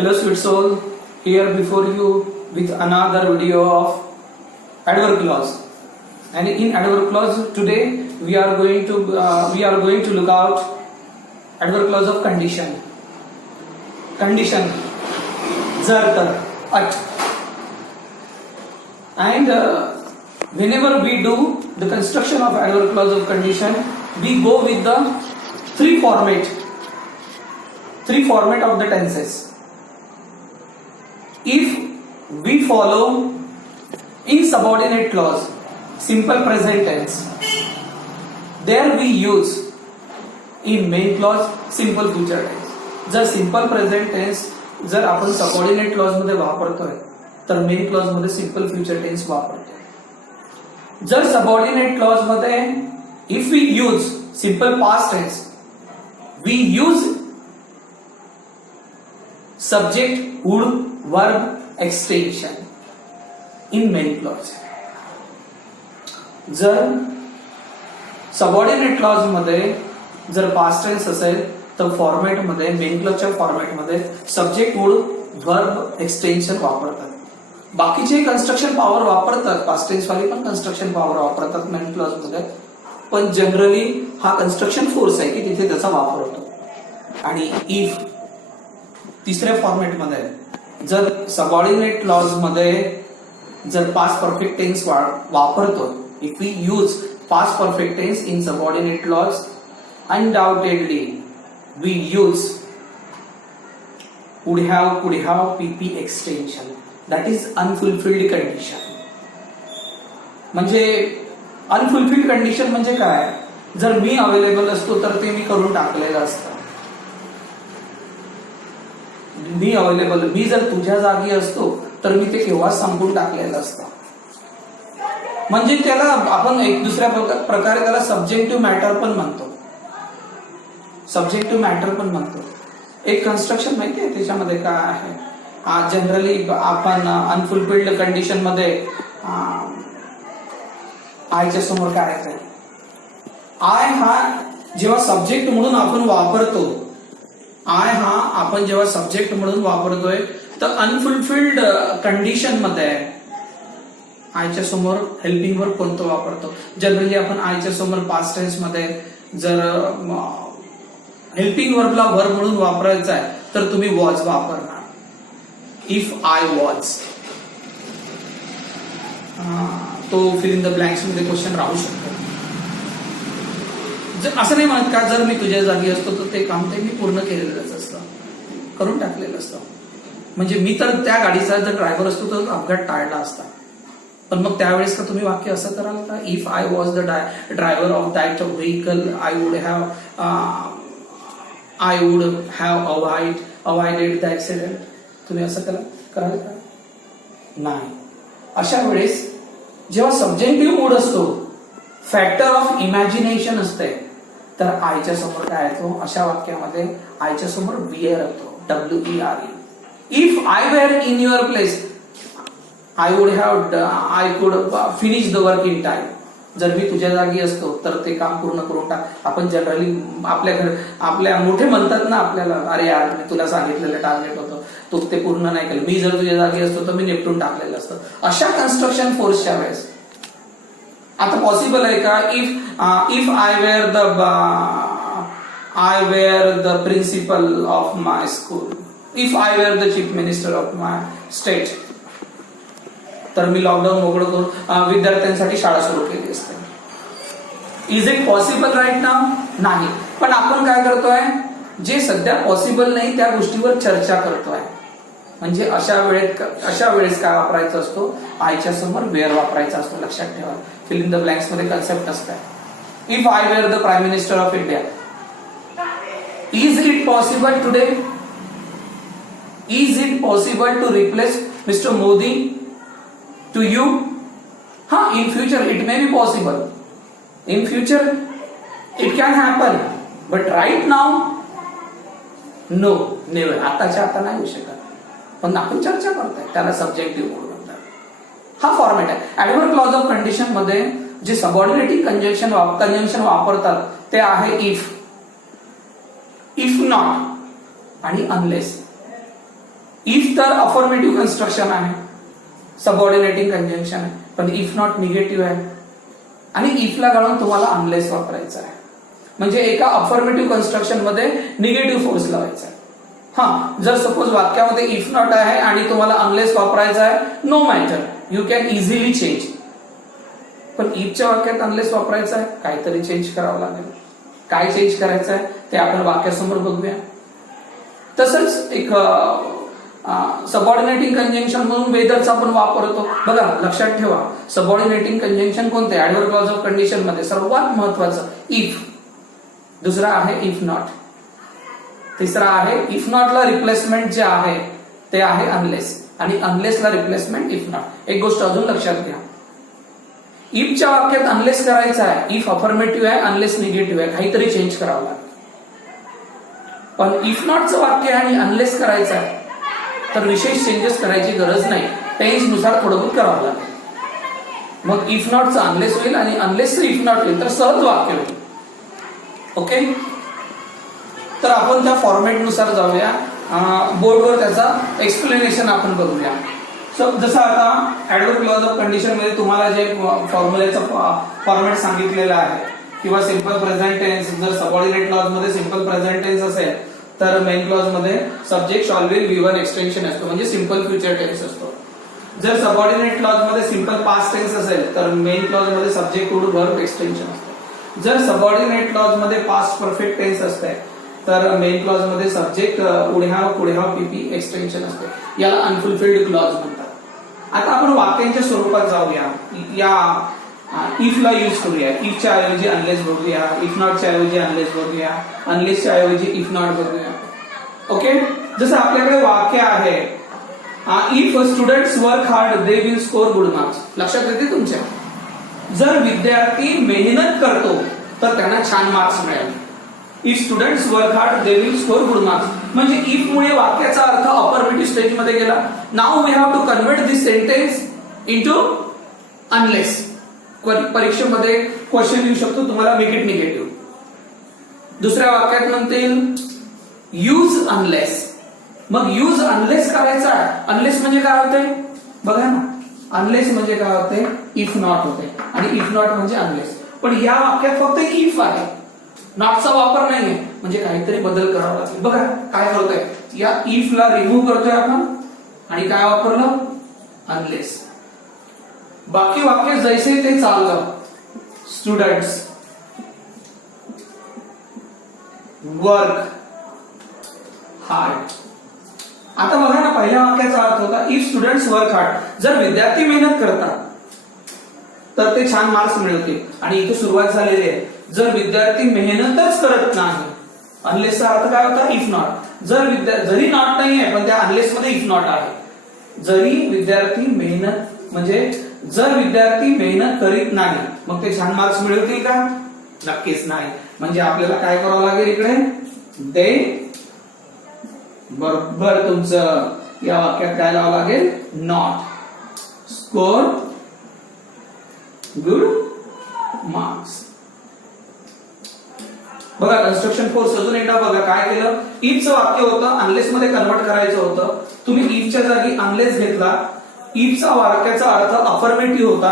Hello sweet soul, here before you with another video of adverb clause. And in adverb clause today we are going to look out adverb clause of condition. Condition, jar tar, at. And whenever we do the construction of adverb clause of condition, we go with the three format of the tenses. If we follow in subordinate clause simple present tense, there we use in main clause simple future tense. जर simple present tense जर आपण subordinate clause मध्ये वापरतोय तर main clause मध्ये simple future tense वापरतोय. जर subordinate clause मध्ये if we use simple past tense, we use subject, would, verb, extension in main clause. जर सबऑर्डिनेट क्लॉज मध्ये जर पास्ट टेन्स असेल तर फॉर्मॅट मध्ये मेन क्लॉजच्या फॉर्मॅट मध्ये सब्जेक्ट, वुड, वर्ब, एक्सटेंशन वापरतात. बाकीचे कन्स्ट्रक्शन पॉवर वापरतात, पास्ट टेन्स वाले पण कन्स्ट्रक्शन पॉवर वापरतात मेन क्लॉज मध्ये, पण जनरली हा कन्स्ट्रक्शन फोर्स आहे की तिथे त्याचा वापर होतो. आणि इफ तिसऱ्या फॉर्मॅट मध्ये जर सबऑर्डिनेट क्लॉज मध्ये जर पास्ट परफेक्ट टेन्स वापरतो, if we use past perfect tense in subordinate clause, undoubtedly we use would have, could have, PP extension. That is unfulfilled condition. म्हणजे अनफुलफिल्ड कंडिशन म्हणजे काय? जर मी अवेलेबल असतो तर ते मी करून टाकलेलं असतं. मी अवेलेबल, मी जर तुझ्या जागी असतो तर मी ते केव्हा संपून टाकलेलं असतं. म्हणजे त्याला आपण एक दुसऱ्या प्रकारे त्याला सब्जेक्टिव्ह मॅटर पण म्हणतो. सब्जेक्टिव्ह मॅटर पण म्हणतो. एक कन्स्ट्रक्शन माहिती आहे त्याच्यामध्ये काय आहे? जनरली आपण अनफुलफिल्ड कंडिशन मध्ये आयच्या समोर काय आहे? आय हा जेव्हा सब्जेक्ट म्हणून आपण वापरतो, आय हा आपण जेव्हा सब्जेक्ट म्हणून वापरतोय तर अनफुलफिल्ड कंडिशन मध्ये आयच्या समोर हेल्पिंग वर्ब कोणतं वापरतो? जनरली आपण आयच्या समोर पास्ट टेन्स मध्ये जर हेल्पिंग वर्बला वर्ब म्हणून वापरायचा आहे तर तुम्ही वॉज वापरणार. इफ आय वॉज, तो फिल इन द ब्लँक्स मध्ये क्वेश्चन राहू शकतो. असं नाही म्हणत का जर मी तुझ्या जागी असतो तर ते काम ते मी पूर्ण केलेलंच असतं, करून टाकलेलं असतं. म्हणजे मी तर त्या गाडीचा जर ड्रायव्हर असतो तर अपघात टाळला असता. पण मग त्यावेळेस का तुम्ही वाक्य असं कराल का? If I was the driver of that vehicle I would have avoided the accident. तुम्ही असं कराल का? नाही. अशा वेळेस जेव्हा सब्जेक्टिव्ह मूड असतो, फॅक्टर ऑफ इमॅजिनेशन असते, तर आयच्या समोर काय येतो? अशा वाक्यामध्ये आयच्या समोर वेअर येतो, WERE. If I were in your place I could finish the work in time. जर मी तुझ्या जागी असतो तर ते काम पूर्ण करून टाक. आपण जनरली आपल्या मोठे म्हणतात ना आपल्याला, अरे यार मी तुला सांगितलेलं टार्गेट होतं, तू ते पूर्ण नाही केलं. मी जर तुझ्या जागी असतो तर मी निपटून टाकलेलं असतं. अशा कन्स्ट्रक्शन फोर्सच्या वेळेस आता पॉसिबल आहे का? If I were the principal of my school, if I were the chief minister of my state, तर मी लॉकडाऊन मोकळं करून विद्यार्थ्यांसाठी शाळा सुरू केली असते. इज इट पॉसिबल राईट नाव? नाही. पण आपण काय करतोय? जे सध्या पॉसिबल नाही त्या गोष्टीवर चर्चा करतोय. म्हणजे अशा वेळेस काय वापरायचं असतो? आयच्या समोर वेअर वापरायचा असतो. लक्षात ठेवा, फिल इन द ब्लँक्स मध्ये कन्सेप्ट असते. If I were the prime minister of India, is it possible today? Is it possible to replace mister Modi to you? In future it may be possible. In future it can happen. But right now no, never. आताच्या आता नाही होऊ शकत. पण आपण चर्चा करतोय, त्याला सब्जेक्टिव्ह मूड म्हणतात. हा फॉर्मॅट आहे. ऍडव्हर्ब क्लॉज ऑफ कंडिशन मध्ये जे सबऑर्डिनेटिंग कंजंक्शन वापरतात ते आहे इफ नॉट आणि अनलेस. इफ तर अफर्मेटिव्ह कन्स्ट्रक्शन आहे, सबऑर्डिनेटिंग कंजंक्शन आहे, पण इफ नॉट निगेटिव्ह आहे. आणि इफला गाळून तुम्हाला अनलेस वापरायचा आहे. म्हणजे एका अफर्मेटिव्ह कन्स्ट्रक्शन मध्ये निगेटिव्ह फोर्स लावायचा आहे. हा, जर सपोज वाक्यामध्ये इफ नॉट आहे आणि तुम्हाला अनलेस वापरायचा आहे, no matter, you can easily change. पण इफच्या वाक्यात अनलेस वापरायचा आहे, काहीतरी चेंज करावं लागेल. काय चेंज करायचं आहे ते आपण वाक्यासमोर बघूया. तसंच एक सबऑर्डिनेटिंग कंजंक्शन म्हणून वेदरचा आपण वापरतो. बघा, लक्षात ठेवा, सबऑर्डिनेटिंग कंजंक्शन कोणते? ऍडव्हर्ब क्लॉज ऑफ कंडिशन मध्ये सर्वात महत्वाचं इफ. दुसरा आहे इफ नॉट. तिसरा आहे इफ नॉटला रिप्लेसमेंट जे आहे ते आहे अनलेस, आणि अनलेसला रिप्लेसमेंट इफ नॉट. एक गोष्ट अजून लक्षात घ्या, इफच्या वाक्यात अनलेस करायचं आहे, इफ अफर्मेटिव्ह आहे, अनलेस निगेटिव्ह आहे, काहीतरी चेंज करावं लागेल. पण इफ नॉटचं वाक्य आणि अनलेस करायचं आहे तर विशेष चेंजेस करायची गरज नाही, टेन्स नुसार थोडं बहुत करावं लागेल. मग इफ नॉटचं अनलेस होईल आणि अनलेसचं इफ नॉट होईल, तर सहज वाक्य होईल. ओके, तर आपण त्या फॉर्मॅट नुसार जाऊया. बोर्डवर त्याचा एक्सप्लेनेशन आपण बघूया. सो जसं आता ऍडव्हर्ब क्लॉज ऑफ कंडिशन मध्ये तुम्हाला जे फॉर्म्युलेचा फॉर्मॅट सांगितलेला आहे, किंवा सिंपल प्रेझेंट टेन्स, जर सबऑर्डिनेट क्लॉज मध्ये सिंपल प्रेझेंट टेन्स असेल तर मेन क्लॉज मध्ये subject shawl will V1 extension असतो, म्हणजे सिंपल फ्युचर टेन्स असतो. जर सबऑर्डिनेट क्लॉज मध्ये सिंपल पास्ट टेन्स असेल तर मेन क्लॉज मध्ये सब्जेक्ट वुड वर्ब एक्सटेन्शन असतो. जर सबऑर्डिनेट क्लॉज मध्ये पास्ट परफेक्ट टेन्स असते तर मेन क्लॉज मध्ये सब्जेक्ट पुढे हॅव PP एक्सटेन्शन असते. याला अनफुलफिल्ड क्लॉज म्हणतात. आता आपण वाक्यांच्या स्वरूपात जाऊया. या इफला यूज करूया. इफच्या ऐवजी अनलेस बघूया, इफ नॉटच्या ऐवजी अनलेस बघूया, अनलेसच्या ऐवजी इफ नॉट बघूया. ओके, जसं आपल्याकडे वाक्य आहे, if students work hard they will score good marks. लक्षात येते तुमच्या? जर विद्यार्थी मेहनत करतो तर त्यांना छान मार्क्स मिळेल. If students work hard they will score good marks. म्हणजे इफ मुळे वाक्याचा अर्थ अफर्मेटिव्ह स्टेज मध्ये गेला. Now we have to convert this sentence into unless. परीक्षेमध्ये क्वेश्चन येऊ शकतो तुम्हाला, मेक इट निगेटिव्ह. दुसऱ्या वाक्यात म्हणतील यूज अनलेस. मग यूज अनलेस करायचा आहे. अनलेस म्हणजे काय होते बघा ना, अनलेस म्हणजे काय होते? इफ नॉट होते, आणि इफ नॉट म्हणजे अनलेस. पण या वाक्यात फक्त इफ आहे, नॉटचा वापर नाहीये, म्हणजे काहीतरी बदल करावा लागेल. बघा काय करतोय, या इफला रिमूव्ह करतोय आपण आणि काय वापरलं? अनलेस. बाकी वाक्य जैसे ते चाललं. Students work hard. आता बघा ना, पहिल्या वाक्याचा अर्थ होता इफ स्टुडंट्स वर्क हार्ड. जर विद्यार्थी मेहनत करतात तर ते छान मार्क्स मिळवतील. आणि इथे सुरुवात झालेली आहे, जर विद्यार्थी मेहनतच करत नाही, अनलेसचा अर्थ काय होता? If not. जरी नॉट नाही आहे पण त्या अनलेस मध्ये इफ नॉट आहे. जरी विद्यार्थी मेहनत, म्हणजे जर विद्यार्थी मेहनत करीत नाही मग ते छान मार्क्स मिळवतील का? नक्कीच नाही. म्हणजे आपल्याला काय करावं लागेल इकडे? दे बरोबर तुमचं या वाक्यात काय लावावं लागेल? Not score good marks. बघा कन्स्ट्रक्शन फोर्स अजून एकदा बघा काय केलं. इफचं वाक्य होतं, अनलेस मध्ये कन्वर्ट करायचं होतं. तुम्ही इफच्या जागी अनलेस घेतला. इफचा वाक्याचा अर्थ अफर्मेटिव्ह होता,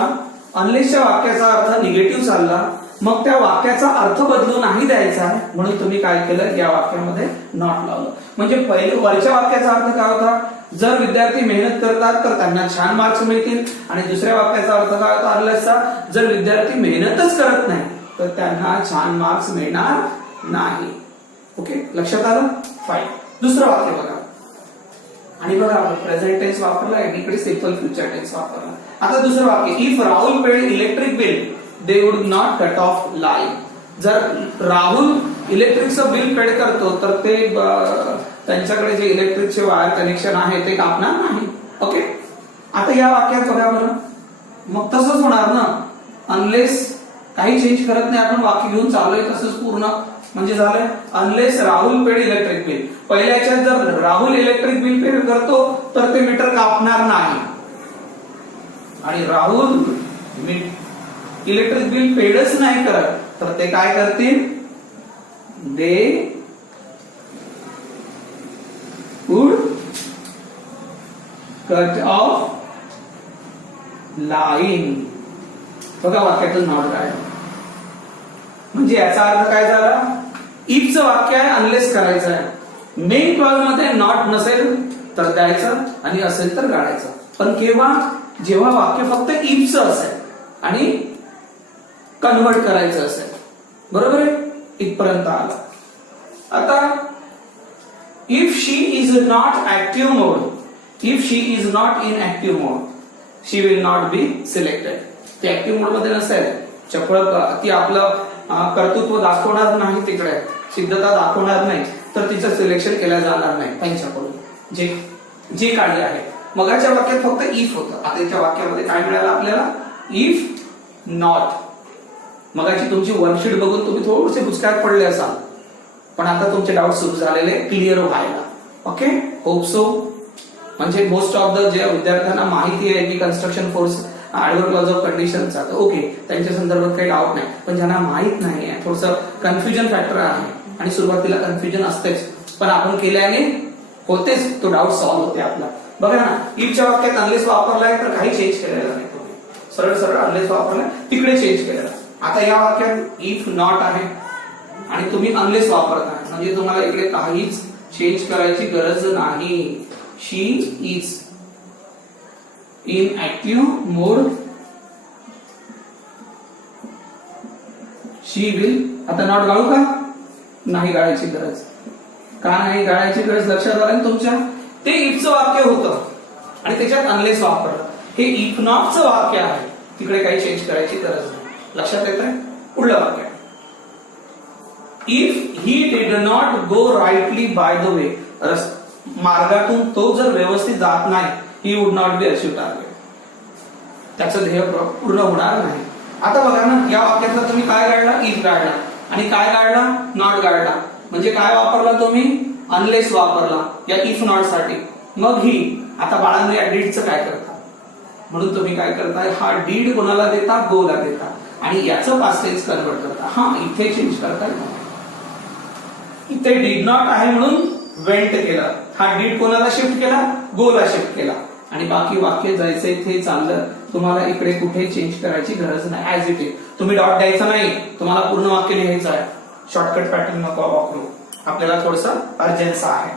अनलेसच्या वाक्याचा अर्थ निगेटिव्ह चालला. मग त्या वाक्याचा अर्थ बदलू नाही द्यायचा आहे, म्हणून तुम्ही काय केलं? या वाक्यामध्ये नॉट लावलं. म्हणजे पहिले वरच्या वाक्याचा अर्थ काय होता? जर विद्यार्थी मेहनत करतात तर त्यांना छान मार्क्स मिळतील. आणि दुसऱ्या वाक्याचा अर्थ काय होता अनलेसचा? जर विद्यार्थी मेहनतच करत नाही तर त्यांना छान मार्क्स मिळणार नाही. ओके, लक्षात आलं? फाईन. दुसरं वाक्य बघा. आणि बघा प्रेझेंट टेन्स वापरला, इकडे सिंपल फ्युचर टेन्स वापरला. आता दुसरं वाक्य, if Rahul paid electric bill they would not cut off line. जर राहुल इलेक्ट्रिकचं बिल पेड करतो तर ते त्यांच्याकडे जे इलेक्ट्रिकचे वायर कनेक्शन आहे ते कापणार नाही. ओके, आता या वाक्यात बघा बरं, मग तसंच होणार ना. अनलेस काही चेंज करत नाही, आपण वाक्य घेऊन चालूय तसंच पूर्ण. म्हणजे झालंय unless Rahul paid electric bill. पहिल्या याच्यात जर राहुल इलेक्ट्रिक बिल पेड करतो तर ते मीटर कापणार नाही, आणि राहुल इलेक्ट्रिक बिल पेडच नाही करत तर ते काय करतील? They would cut off line. बघा वाक्यातून नॉट काय म्हणजे याचा अर्थ काय झाला, इफचं वाक्य आहे अनलेस करायचं आहे. मेन क्लॉज मध्ये नॉट नसेल तर द्यायचं आणि असेल तर काढायचं. पण केव्हा, जेव्हा वाक्य फक्त इफचं असेल आणि कन्वर्ट करायचं असेल. बरोबर आहे, इथपर्यंत आला. आता if she is not active mode, if she is not in active mode, she will not be selected. ती ऍक्टिव्ह मोड मध्ये नसेल, चपळ ती आपलं कर्तृत्व दाखवणार नाही, तिकडे सिद्धता दाखवणार नाही, तर तिचं सिलेक्शन केलं जाणार नाही त्यांच्याकडून. जे काढले आहे. मगाच्या वाक्यात फक्त इफ होतं, आता याच्या वाक्यामध्ये काय मिळालं आपल्याला, इफ नॉट. मगाची तुमची वर्कशीट बघून तुम्ही थोडेसे बुचकाट पडले असाल, पण आता तुमचे डाऊट सुरू झालेले क्लिअर व्हायला. Okay, hope so. म्हणजे मोस्ट ऑफ द जे विद्यार्थ्यांना माहिती आहे की construction force adverb clause of कंडिशनचा, ओके त्यांच्या संदर्भात काही डाऊट नाही. पण ज्यांना माहित नाही आहे, थोडंसं कन्फ्युजन फॅक्टर आहे आणि सुरुवातीला कन्फ्युजन असतेच, पण आपण केल्याने होतेच, तो डाऊट सॉल्व्ह होते आपला. बघा ना, इफच्या वाक्यात अनलेस वापरलाय तर काही चेंज केलेला नाही, तुम्ही सरळ सरळ अनलेस वापरलाय, तिकडे चेंज केलेला. आता या वाक्यात इफ नॉट आहे आणि तुम्ही अनलेस वापरताय, म्हणजे तुम्हाला इकडे काहीच चेंज करायची गरज नाही. She is in active mode, she will. आता नॉट गाळू का, नाही गाळायची गरज. का नाही गाळायची गरज लक्षात आलं तुमच्या. ते इफचं वाक्य होतं आणि त्याच्यात अनलेस वापरलं. हे इफ नॉटचं वाक्य आहे, तिकडे काही चेंज करायची गरज नाही. लक्षात येत आहे. पुढलं वाक्य, if he did not go rightly by the way, मार्गातून तो जर व्यवस्थित जात नाही, he would not be achieve target, त्याचं ध्येय पूर्ण होणार नाही. आता बघा ना, या वाक्यातला तुम्ही काय काढला, इफ काढला आणि काय काढला, नॉट काढला. म्हणजे काय वापरला तुम्ही, अनलेस वापरला या इफ नॉट साठी. मग ही आता बाळांनो या डीडचं काय करता, म्हणून तुम्ही काय करताय, हा डीड कोणाला देता, गोला देता आणि याचं पास्ट टेन्स कन्वर्ट करता. हा इथे चेंज करताय, इथे डीड नॉट आहे म्हणून वेंट केलं, हा डीड कोणाला शिफ्ट केला, गोला शिफ्ट केला आणि बाकी वाक्य जायचं इथे चाललं. तुम्हाला इकडे कुठे चेंज करायची गरज नाही, ऍज इट इज. तुम्ही डॉट द्यायचा नाही, तुम्हाला पूर्ण वाक्य लिहायचं आहे. शॉर्टकट पॅटर्न नको वापरू, आपल्याला थोडंसं अर्जन्स आहे.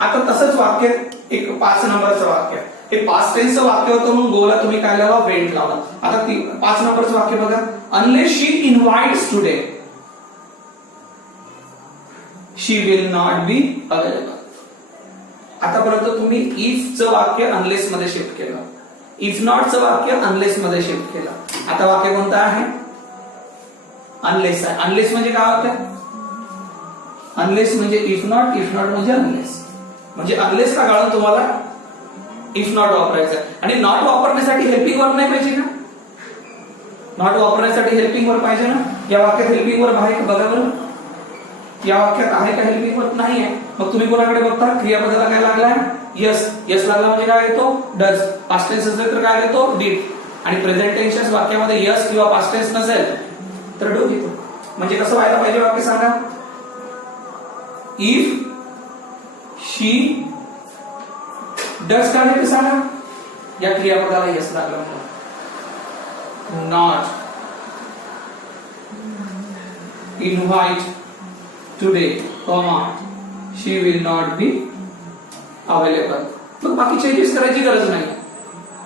आता तसंच वाक्य एक 5 नंबरचं वाक्य, हे पास्ट टेन्सचं वाक्य होतं म्हणून गोला तुम्ही काय लावा, वेंट लावला. आता 5 नंबरचं वाक्य बघा, unless she invites today, she will not be available. आतापर्यंत तुम्ही इफचं वाक्य अनलेस मध्ये शिफ्ट केलं, इफ नॉटचं वाक्य अनलेस मध्ये शिफ्ट केलं. आता वाक्य कोणतं आहे, अनलेस आहे. अनलेस म्हणजे काय होतं, अनलेस म्हणजे इफ नॉट, इफ नॉट म्हणजे अनलेस. म्हणजे अनलेस का काढून तुम्हाला इफ नॉट वापरायचं आहे. आणि नॉट वापरण्यासाठी हेल्पिंग वर्ब नाही पाहिजे ना, नॉट वापरण्यासाठी हेल्पिंग वर्ब पाहिजे ना. या वाक्यात हेल्पिंग वर्ब आहे का बघा बरं, या वाक्यात आहे का हेल्पिंग वर्ब, नाही आहे. मग तुम्ही कोणाकडे बघता, क्रियापदाला काय लागलाय, यस. यस लागला म्हणजे काय येतो, डज. पास्ट टेन्स असेल तर काय येतो, डीड. आणि प्रेझेंट टेन्स वाक्यामध्ये यस किंवा पास्ट टेन्स नसेल तर डू घेतो. म्हणजे कसं व्हायला पाहिजे वाक्य सांगा, इफ शी डज काढले ते सांगा, या क्रियापदाला यस लागला म्हणून. Not invite today, comma she will not be available. मग बाकी चेंजेस करायची गरज नाही,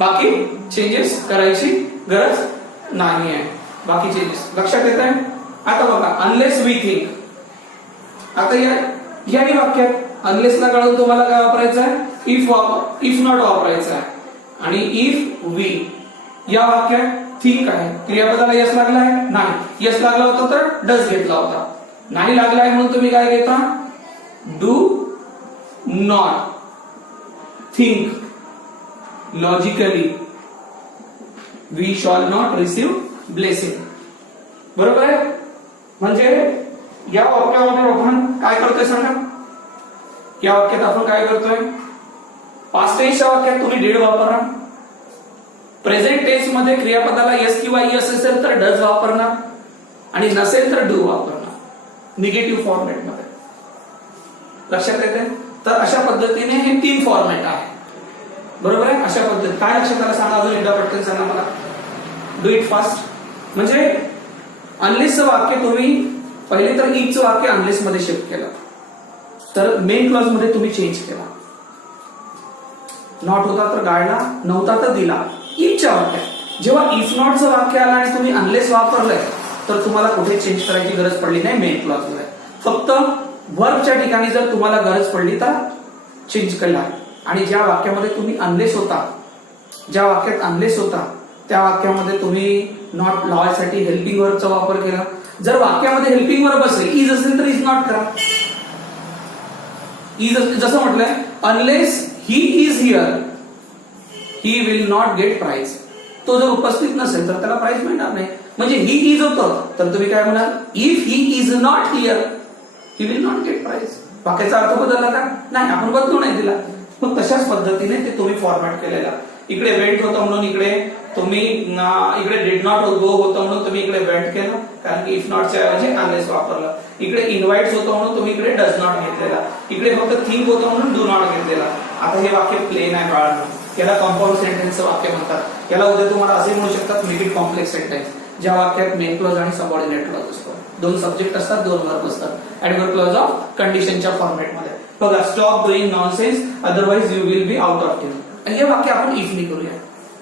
बाकी चेंजेस करायची गरज नाही आहे. बाकी चेंजेस लक्षात येत आहे. आता बघा, अनलेस वी थिंक. आता या वाक्यात अनलेसला काढून तुम्हाला काय वापरायचं आहे, इफ नॉट वापरायचं आहे. आणि इफ वी या वाक्यात थिंक आहे, क्रियापदाला यस लागला आहे, नाही. यस लागला होता तर डज घेतला होता, नाही लागला आहे म्हणून तुम्ही काय घेता, do not think logically we shall not receive blessing. बरोबर आहे. म्हणजे या वाक्यामध्ये आपण काय करतोय सांगा, या वाक्यात आपण काय करतोय, पास्ट टेन्सच्या वाक्यात तुम्ही डीड वापरा, प्रेझेंट टेन्स मध्ये क्रियापदाला यस किंवा यस असेल तर डज वापरणार आणि नसेल तर डू वापरणार निगेटिव्ह फॉर्मॅट मध्ये. लक्षात येते. तर अशा पद्धतीने हे 3 फॉर्मॅट आहे. बरोबर आहे. अशा पद्धतीत काय लक्षात आलं सांगा, अजून एकदा पटकन सांगा मला. Do it fast. म्हणजे अनलेसचं वाक्य तुम्ही पहिले तर इफचं वाक्य अनलेस मध्ये शिफ्ट केलं, तर मेन क्लॉज मध्ये तुम्ही चेंज केला. नॉट होता तर गाळला, नव्हता तर दिला. इफच्या वाक्यात जेव्हा इफ नॉटचं वाक्य आलं आणि तुम्ही अनलेस वापरलंय तर तुम्हाला कुठे चेंज करायची गरज पडली नाही मेन क्लॉज मध्ये. फक्त वर्बच्या ठिकाणी जर तुम्हाला गरज पडली तर चेंज केला. आणि ज्या वाक्यामध्ये तुम्ही अनलेस होता, ज्या वाक्यात अनलेस होता त्या वाक्यामध्ये तुम्ही नॉट लावायसाठी हेल्पिंग वर्बचा वापर केला. जर वाक्यामध्ये हेल्पिंग वर्ब असेल, इज असेल तर इज नॉट करा. इज जसं म्हटलंय, unless he is here he will not get prize. तो जर उपस्थित नसेल तर त्याला प्राइज मिळणार नाही. म्हणजे ही इज होतं तर तुम्ही काय म्हणाल, if he is not here he will not get prize. वाक्याचा अर्थ बदलला का? नाही, आपण बदलू नाही दिला. मग तशाच पद्धतीने ते तुम्ही फॉर्मॅट केलेला. इकडे वेंट होतं म्हणून इकडे तुम्ही इकडे डिड नॉट गो होतं म्हणून तुम्ही इकडे वेंट केलं, कारण की इफ नॉटच्या ऐवजी अनलेस वापरलं. इकडे इन्व्हाइट्स होतं म्हणून तुम्ही इकडे डज नॉट घेतलेला. इकडे फक्त थिंक होतं म्हणून डू नॉट घेतलेला. आता हे वाक्य प्लेन आहे बाळांनो, याला कंपाऊंड सेंटेन्सचं वाक्य म्हणतात. याला उद्या तुम्हाला असे म्हणू शकतात मेक इट कॉम्प्लेक्स सेंटेन्स, ज्या वाक्यात मेन क्लॉज आणि सबऑर्डिनेट क्लॉज असतो. दोन सब्जेक्ट असतात, दोन वर्ब असतात. ऍडव्हर्ब क्लॉज ऑफ कंडिशनच्या फॉर्मॅटमध्ये. बघा, stop doing nonsense otherwise you will be out of team. हे वाक्य आपण इफ नी करूया.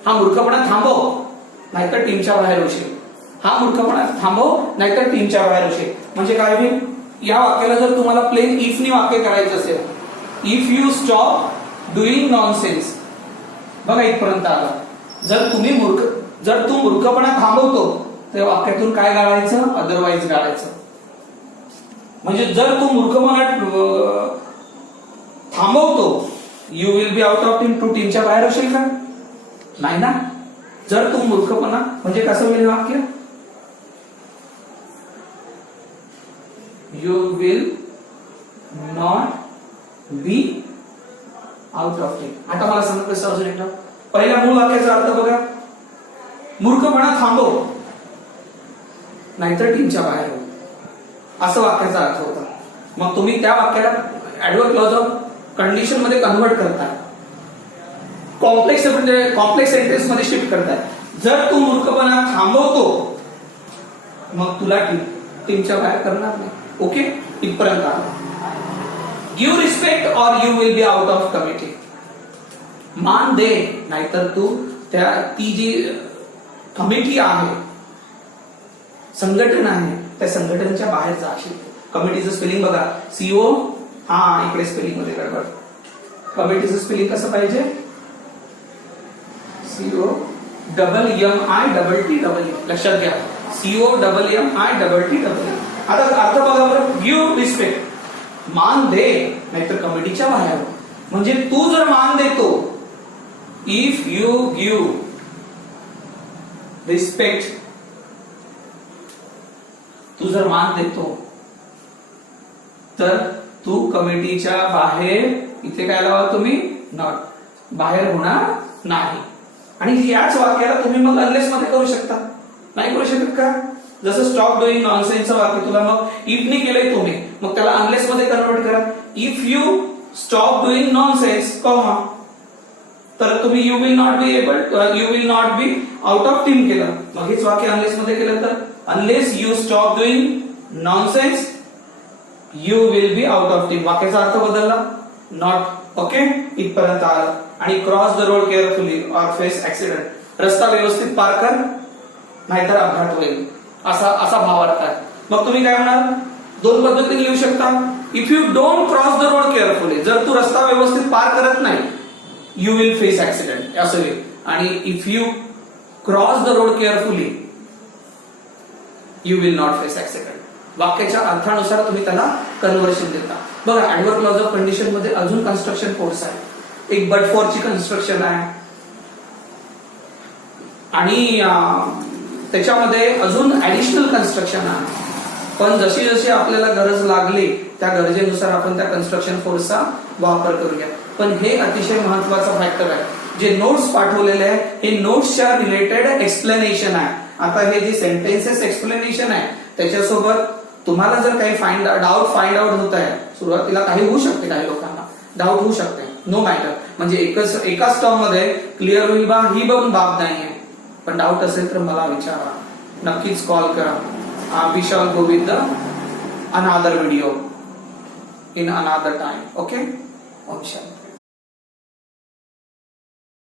हा मूर्खपणा थांबव नाहीतर टीमच्या बाहेर होशील. हा मूर्खपणा थांबव नाहीतर टीमच्या बाहेर होशील. म्हणजे काय होईल, या वाक्याला जर तुम्हाला प्लेन इफ नी वाक्य करायचं असेल, if you stop doing nonsense, बघा इथपर्यंत आला. जर तू मूर्खपणा थांबवतो तर वाक्यातून काय गाळायचं, अदरवाइज गाळायचं. म्हणजे जर तू मूर्खपणा थांबवतो, you will be out of team, टू टीमच्या बाहेर होशील का? नाही ना. जर तू मूर्खपणा, म्हणजे कसं होईल वाक्य, you will not be out of team. आता मला सांगा कसं अजून एकदा. पहिला मूळ वाक्याचा अर्थ बघा, मूर्खपणा थांबव नाहीतर टीमच्या बाहेर हो, असं वाक्याचा अर्थ होता. मग तुम्ही त्या वाक्याला ऍडव्हर्ब क्लॉज ऑफ कंडिशन मध्ये कन्व्हर्ट करताय, कॉम्प्लेक्स सेंटेन्स मध्ये शिफ्ट करताय. जर तू मूर्खपणा थांबवतो मग तुला टीमच्या बाहेर करणार नाही. ओके, इथपर्यंत आलं. Give respect or you will be out of committee. मान दे नाहीतर तू ती जी कमिटी आहे, संघटना आहे, त्या संघटनेच्या बाहेर जाशील. कमिटीचं स्पेलिंग बघा, सीओ, हा इकडे स्पेलिंग मध्ये गडबड. कमिटीचं स्पेलिंग कसं पाहिजे, C O double M I double T double A. लक्षात घ्या, C O double M I double T double A. आता अर्थ बघा बरं, गिव्ह रिस्पेक्ट, मान दे नाहीतर कमिटीच्या बाहेर. म्हणजे तू जर मान देतो, इफ यू गिव्ह रिस्पेक्ट, तू जर मान देतो तर तू कमिटीच्या बाहेर, इथे काय लावा तुम्ही, नॉट, बाहेर होणार नाही. आणि याच वाक्याला तुम्ही मग अनलेस मध्ये करू शकता. नाही करू शकत का? जसं स्टॉप डुईंग नॉनसेन्सचं वाक्य तुला मग इफ नी केलंय तुम्ही, मग त्याला अनलेस मध्ये कन्वर्ट करा. If you stop doing nonsense comma, तर तुम्ही you will not be out of team केलं. मग हेच वाक्य अनलेस मध्ये केलं तर unless you stop doing nonsense you will be out of team. वाक्याचा अर्थ बदलला, नॉट. ओके, इथपर्यंत आलं. आणि cross the road carefully or face accident, रस्ता व्यवस्थित पार कर नाहीतर अपघात होईल, असा भावार्थ आहे. मग तुम्ही काय म्हणाल, दोन पद्धतीने लिहू शकता. If you don't cross the road carefully, जर तू रस्ता व्यवस्थित पार करत नाही, यू विल फेस ऍक्सिडेंट असं होईल. आणि if you cross the road carefully you will not face accident. वाक्याच्या अर्थानुसार तुम्ही त्याला कन्व्हर्शन देता. बघा, ऍडव्हर्ब क्लॉज ऑफ कंडिशन मध्ये अजून कन्स्ट्रक्शन कोर्स आहे. एक बट फॉरची कन्स्ट्रक्शन आहे आणि त्याच्यामध्ये अजून ऍडिशनल कन्स्ट्रक्शन आहे. पण जशी जशी आपल्याला गरज लागली त्या गरजेनुसार आपण त्या कन्स्ट्रक्शन फोर्सचा वापर करूया. पण हे अतिशय महत्वाचा फॅक्टर आहे. जे नोट्स पाठवलेले आहे हे नोट्सच्या रिलेटेड एक्सप्लेनेशन आहे. आता हे जे सेंटेन्सेस एक्सप्लेनेशन आहे त्याच्यासोबत तुम्हाला जर काही डाऊट फाइंड आउट होत आहे, सुरुवातीला काही होऊ शकते, काही लोकांना डाऊट होऊ शकते, नो मॅटर, म्हणजे एकाच टर्म मध्ये क्लिअर होईल बा, ही पण बाब नाहीये. पण डाऊट असेल तर मला विचारा, नक्कीच कॉल करा. We shall go with the another video in another time. Okay. ओम शांती.